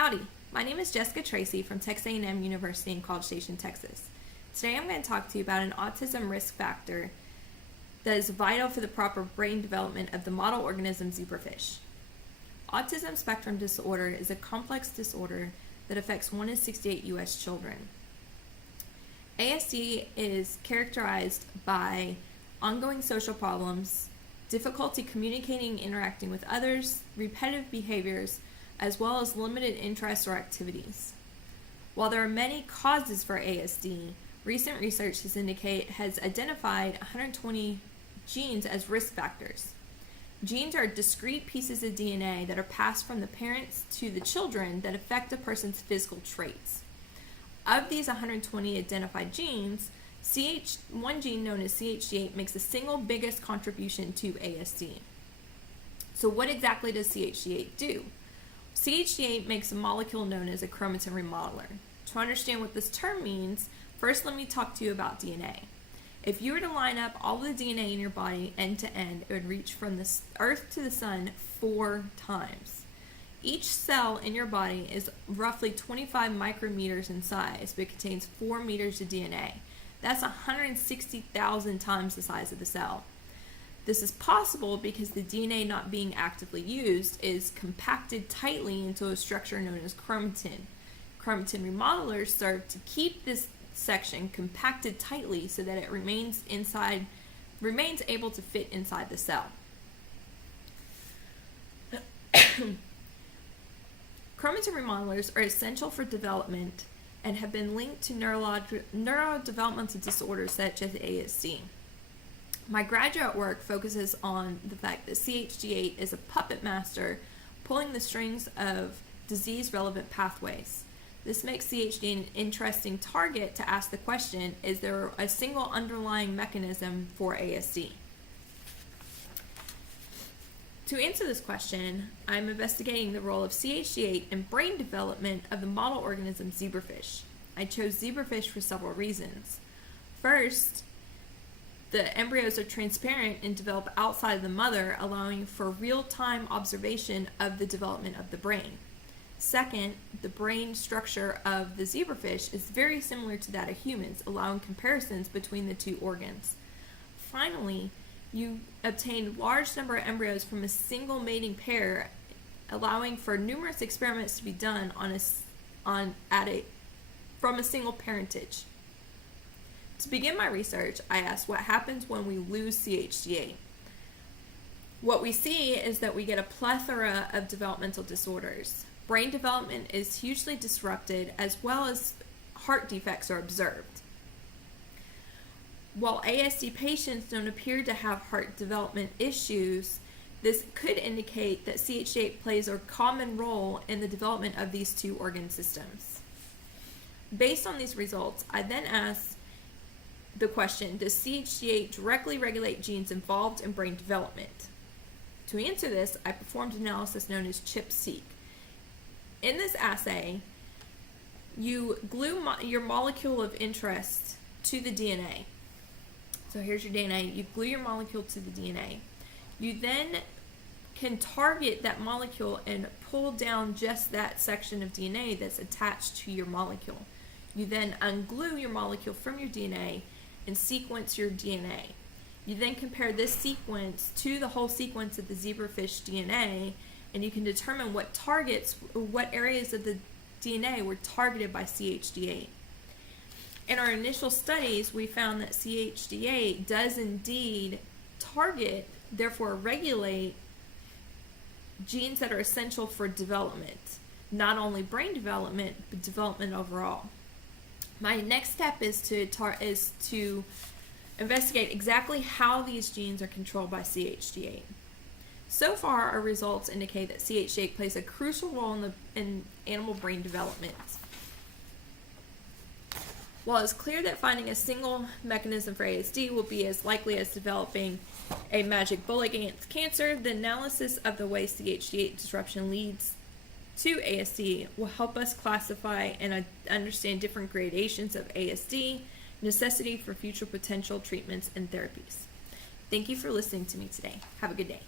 Howdy, my name is Jessica Tracy from Texas A&M University in College Station, Texas. Today I'm going to talk to you about an autism risk factor that is vital for the proper brain development of the model organism zebrafish. Autism spectrum disorder is a complex disorder that affects 1 in 68 U.S. children. ASD is characterized by ongoing social problems, difficulty communicating and interacting with others, repetitive behaviors, as well as limited interests or activities. While there are many causes for ASD, recent research has identified 120 genes as risk factors. Genes are discrete pieces of DNA that are passed from the parents to the children that affect a person's physical traits. Of these 120 identified genes, one gene known as CHD8 makes the single biggest contribution to ASD. So what exactly does CHD8 do? CHD8 makes a molecule known as a chromatin remodeler. To understand what this term means, first let me talk to you about DNA. If you were to line up all the DNA in your body end to end, it would reach from the Earth to the Sun 4 times. Each cell in your body is roughly 25 micrometers in size, but it contains 4 meters of DNA. That's 160,000 times the size of the cell. This is possible because the DNA not being actively used is compacted tightly into a structure known as chromatin. Chromatin remodelers serve to keep this section compacted tightly so that it remains able to fit inside the cell. Chromatin remodelers are essential for development and have been linked to neurodevelopmental disorders such as ASD. My graduate work focuses on the fact that CHD8 is a puppet master pulling the strings of disease-relevant pathways. This makes CHD an interesting target to ask the question, is there a single underlying mechanism for ASD? To answer this question, I'm investigating the role of CHD8 in brain development of the model organism zebrafish. I chose zebrafish for several reasons. First, the embryos are transparent and develop outside of the mother, allowing for real-time observation of the development of the brain. Second, the brain structure of the zebrafish is very similar to that of humans, allowing comparisons between the two organs. Finally, you obtain a large number of embryos from a single mating pair, allowing for numerous experiments to be done from a single parentage. To begin my research, I asked what happens when we lose CHD8. What we see is that we get a plethora of developmental disorders. Brain development is hugely disrupted, as well as heart defects are observed. While ASD patients don't appear to have heart development issues, this could indicate that CHD8 plays a common role in the development of these two organ systems. Based on these results, I then asked the question, does CHD8 directly regulate genes involved in brain development? To answer this, I performed an analysis known as ChIP-seq. In this assay, you glue your molecule of interest to the DNA. So here's your DNA. You glue your molecule to the DNA. You then can target that molecule and pull down just that section of DNA that's attached to your molecule. You then unglue your molecule from your DNA and sequence your DNA. You then compare this sequence to the whole sequence of the zebrafish DNA, and you can determine what areas of the DNA were targeted by CHD8. In our initial studies, we found that CHD8 does indeed target, therefore regulate, genes that are essential for development, not only brain development, but development overall. My next step is to investigate exactly how these genes are controlled by CHD8. So far, our results indicate that CHD8 plays a crucial role in animal brain development. While it's clear that finding a single mechanism for ASD will be as likely as developing a magic bullet against cancer, the analysis of the way CHD8 disruption leads to ASD will help us classify and understand different gradations of ASD, necessity for future potential treatments and therapies. Thank you for listening to me today. Have a good day.